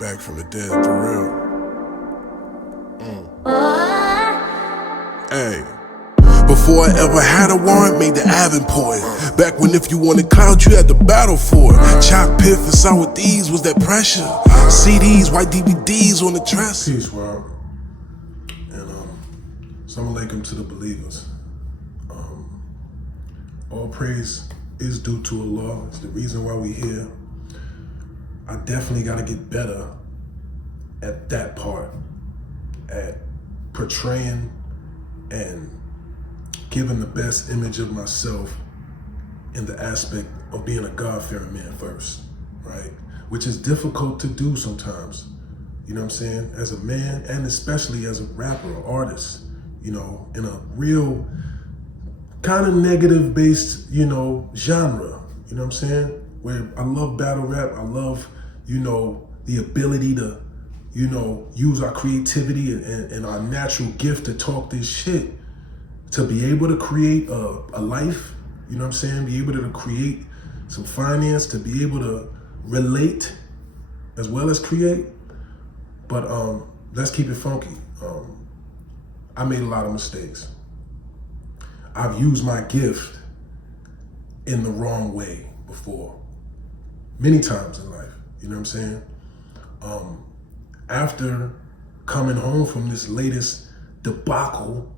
back from the dead for real. Hey. Before I ever had a warrant, made the Avenport. Back when if you wanted clout, you had to battle for it. Chop piff and sour D's was that pressure. CDs, white DVDs on the dresser. Peace, world. And Assalamu alaikum to the believers. All praise is due to Allah. It's the reason why we here. I definitely got to get better at that part, at portraying and giving the best image of myself in the aspect of being a God-fearing man first, right? Which is difficult to do sometimes, you know what I'm saying? As a man, and especially as a rapper or artist, you know, in a real kind of negative based, you know, genre, you know what I'm saying? Where I love battle rap, I love, you know, the ability to, you know, use our creativity and our natural gift to talk this shit, to be able to create a life, you know what I'm saying? Be able to create some finance, to be able to relate as well as create. But let's keep it funky. I made a lot of mistakes. I've used my gift in the wrong way before, many times in life, you know what I'm saying? After coming home from this latest debacle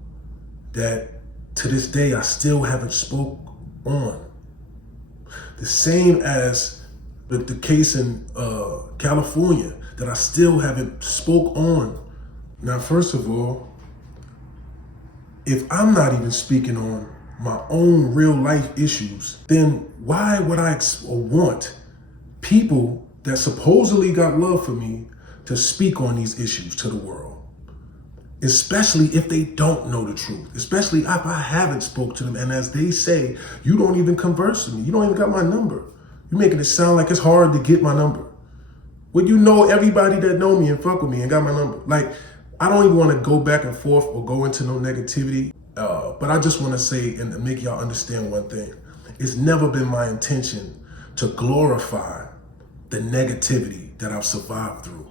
that to this day I still haven't spoke on. The same as the case in California that I still haven't spoke on. Now, first of all, if I'm not even speaking on my own real life issues, then why would I want people that supposedly got love for me to speak on these issues to the world? Especially if they don't know the truth, especially if I haven't spoke to them. And as they say, you don't even converse with me. You don't even got my number. You're making it sound like it's hard to get my number. Well, you know everybody that know me and fuck with me and got my number. Like, I don't even want to go back and forth or go into no negativity. But I just want to say and make y'all understand one thing. It's never been my intention to glorify the negativity that I've survived through.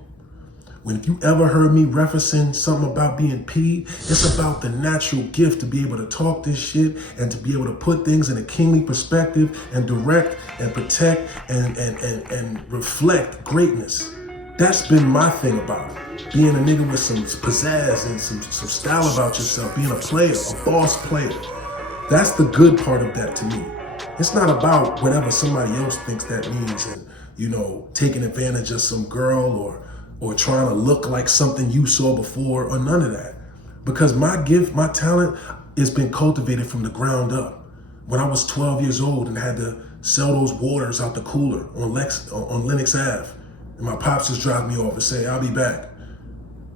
When if you ever heard me referencing something about being P, it's about the natural gift to be able to talk this shit and to be able to put things in a kingly perspective and direct and protect and reflect greatness. That's been my thing about it. Being a nigga with some pizzazz and some style about yourself, being a player, a boss player. That's the good part of that to me. It's not about whatever somebody else thinks that means and, you know, taking advantage of some girl or trying to look like something you saw before or none of that. Because my gift, my talent has been cultivated from the ground up. When I was 12 years old and had to sell those waters out the cooler on Lenox Ave, and my pops just dropped me off and say, I'll be back.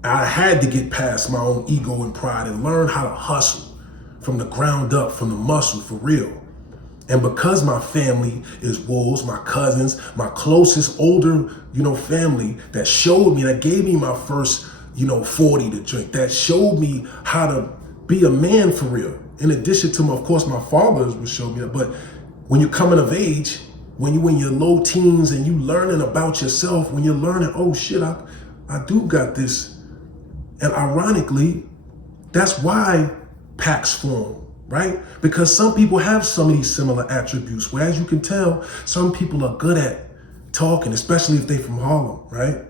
I had to get past my own ego and pride and learn how to hustle from the ground up, from the muscle, for real. And because my family is wolves, my cousins, my closest older, you know, family that showed me, that gave me my first, you know, 40 to drink, that showed me how to be a man for real. In addition to, of course, my fathers would show me that. But when you're coming of age, when you in your low teens and you learning about yourself, when you're learning, oh shit, I do got this. And ironically, that's why packs form, right? Because some people have some of these similar attributes, where as you can tell, some people are good at talking, especially if they from Harlem, right?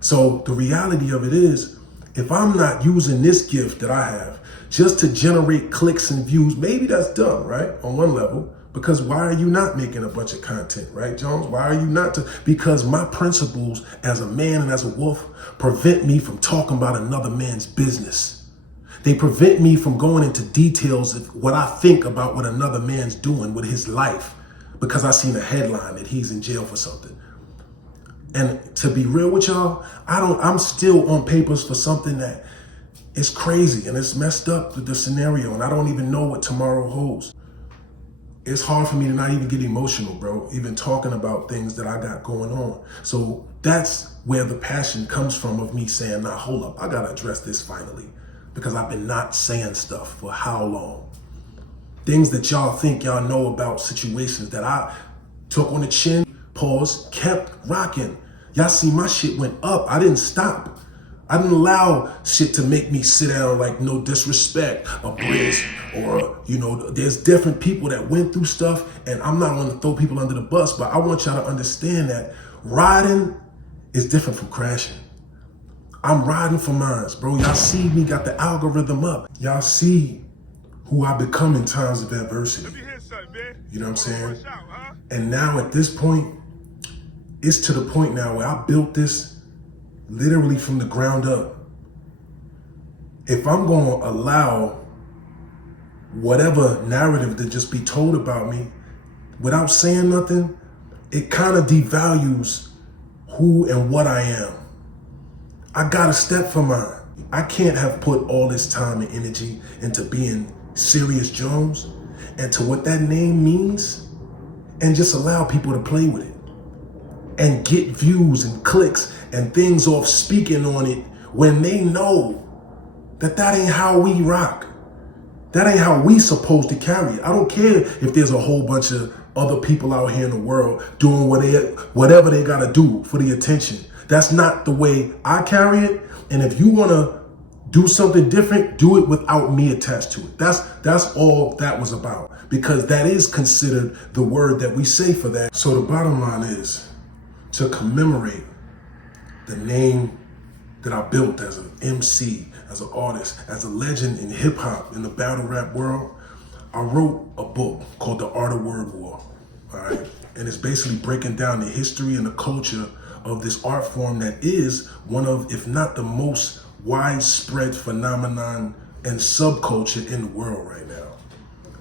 So the reality of it is, if I'm not using this gift that I have just to generate clicks and views, maybe that's dumb, right? On one level, because why are you not making a bunch of content, right, Jones? Why are you not? Because my principles as a man and as a wolf prevent me from talking about another man's business. They prevent me from going into details of what I think about what another man's doing with his life because I seen a headline that he's in jail for something. And to be real with y'all, I'm still on papers for something that is crazy and it's messed up the scenario, and I don't even know what tomorrow holds. It's hard for me to not even get emotional, bro, even talking about things that I got going on. So that's where the passion comes from of me saying, nah, hold up, I gotta address this finally. Because I've been not saying stuff for how long? Things that y'all think y'all know about situations that I took on the chin, pause, kept rocking. Y'all see my shit went up. I didn't stop. I didn't allow shit to make me sit down like no disrespect, a Briz, or, there's different people that went through stuff, and I'm not gonna throw people under the bus, but I want y'all to understand that riding is different from crashing. I'm riding for mines, bro. Y'all see me got the algorithm up. Y'all see who I become in times of adversity. You know what I'm saying? And now at this point, it's to the point now where I built this literally from the ground up. If I'm going to allow whatever narrative to just be told about me without saying nothing, it kind of devalues who and what I am. I got to step for mine. I can't have put all this time and energy into being Serius Jones and to what that name means and just allow people to play with it and get views and clicks and things off speaking on it when they know that ain't how we rock. That ain't how we supposed to carry it. I don't care if there's a whole bunch of other people out here in the world doing whatever they gotta do for the attention. That's not the way I carry it. And if you wanna do something different, do it without me attached to it. That's all that was about, because that is considered the word that we say for that. So the bottom line is, to commemorate the name that I built as an MC, as an artist, as a legend in hip hop, in the battle rap world, I wrote a book called The Art of Word War, all right? And it's basically breaking down the history and the culture of this art form that is one of, if not the most widespread phenomenon and subculture in the world right now.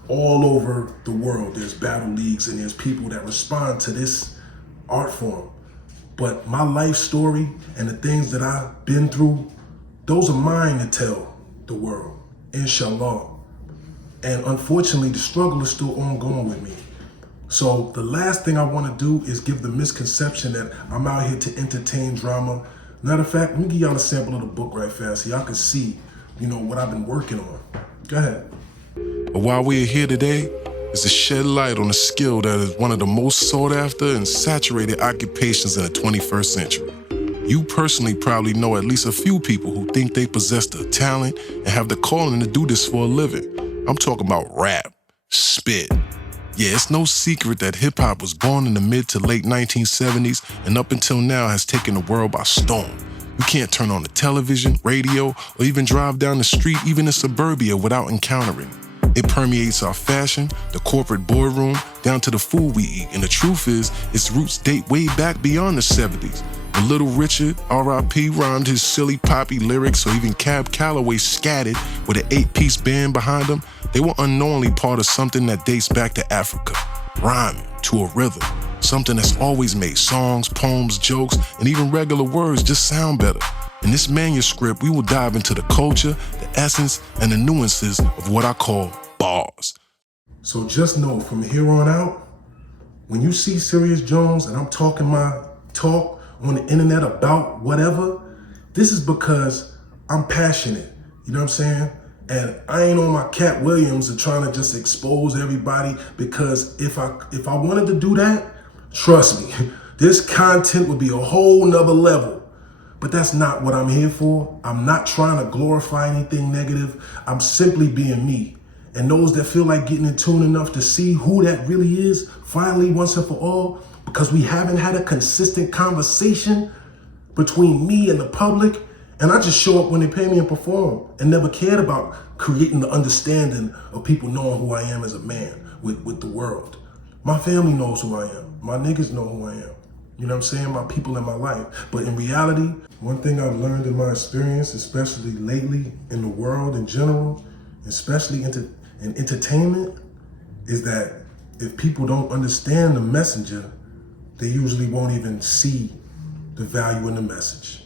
All over the world, there's battle leagues and there's people that respond to this art form. But my life story and the things that I've been through, those are mine to tell the world, inshallah. And unfortunately, the struggle is still ongoing with me. So the last thing I want to do is give the misconception that I'm out here to entertain drama. Matter of fact, let me give y'all a sample of the book right fast so y'all can see, what I've been working on. Go ahead. But why we're here today is to shed light on a skill that is one of the most sought after and saturated occupations in the 21st century. You personally probably know at least a few people who think they possess the talent and have the calling to do this for a living. I'm talking about rap, spit. Yeah, it's no secret that hip-hop was born in the mid to late 1970s and up until now has taken the world by storm. You can't turn on the television, radio, or even drive down the street, even in suburbia, without encountering it. It permeates our fashion, the corporate boardroom, down to the food we eat. And the truth is, its roots date way back beyond the 70s. When Little Richard, R.I.P., rhymed his silly poppy lyrics, or even Cab Calloway scattered with an 8-piece band behind them, they were unknowingly part of something that dates back to Africa, rhyming to a rhythm, something that's always made songs, poems, jokes, and even regular words just sound better. In this manuscript, we will dive into the culture, the essence, and the nuances of what I call bars. So just know from here on out, when you see Serius Jones and I'm talking my talk on the internet about whatever, this is because I'm passionate. You know what I'm saying? And I ain't on my Cat Williams and trying to just expose everybody, because if I wanted to do that, trust me, this content would be a whole nother level. But that's not what I'm here for. I'm not trying to glorify anything negative. I'm simply being me. And those that feel like getting in tune enough to see who that really is, finally, once and for all, because we haven't had a consistent conversation between me and the public, and I just show up when they pay me and perform, and never cared about creating the understanding of people knowing who I am as a man with the world. My family knows who I am. My niggas know who I am. You know what I'm saying? My people in my life. But in reality, one thing I've learned in my experience, especially lately in the world in general, especially in entertainment, is that if people don't understand the messenger, they usually won't even see the value in the message.